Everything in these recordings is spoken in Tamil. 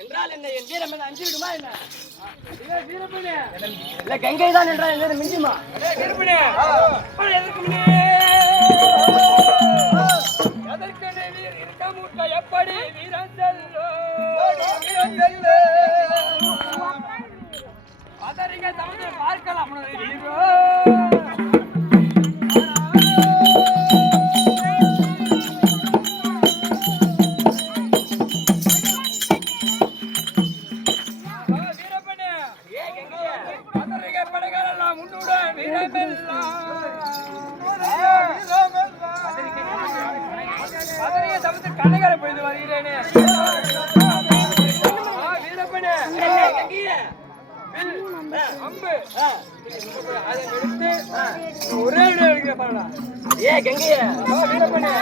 என்றால் என்ன என் வீரம் என்ன அஞ்சு விடுமா என்ன இல்ல கங்கை தான் என்றால் என்ன மிஞ்சுமா எப்படி வீரம் செல்லோ அதறிங்க தமிழ் பார்க்கலாம் கனகர போயிட்டு வருகிறேனே வீரப்பனே அம்பு அதை எடுத்து ஒரே எடுக்க பாருடா ஏ கங்கைய வீரப்பனே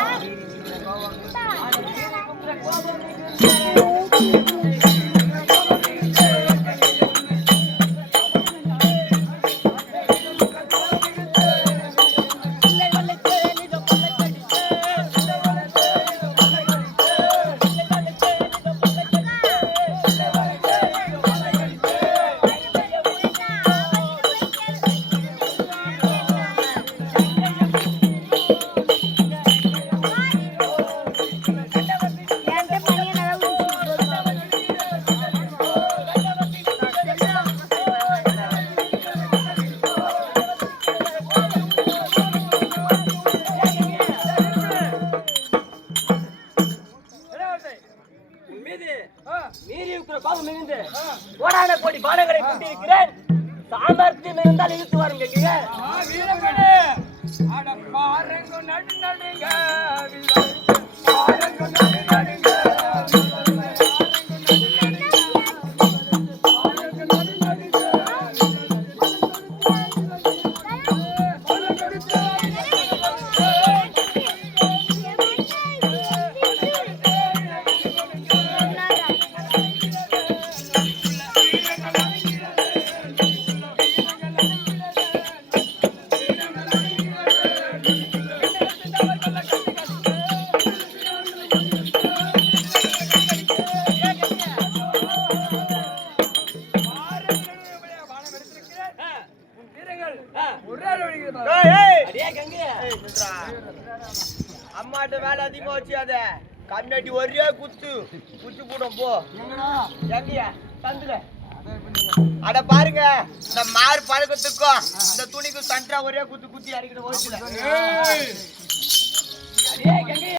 இழுத்து வரும் கங்கையே. வீரப்பனே அட பாருங்க நடு நடுங்க பாருங்க நடு நடுங்க அடியே கங்கையே. அம்மாட்ட வேலை அதிகமா வச்சியாத கண்ணாடி ஒரே குத்து போடும் போ எங்கயா தந்துல அட பாருங்க இந்த மாறு பழக்கத்துக்கும் இந்த துணிக்கும் சன்றா ஒரே குத்தி இறக்கிட்டு போச்சுல அடியே கங்கையே.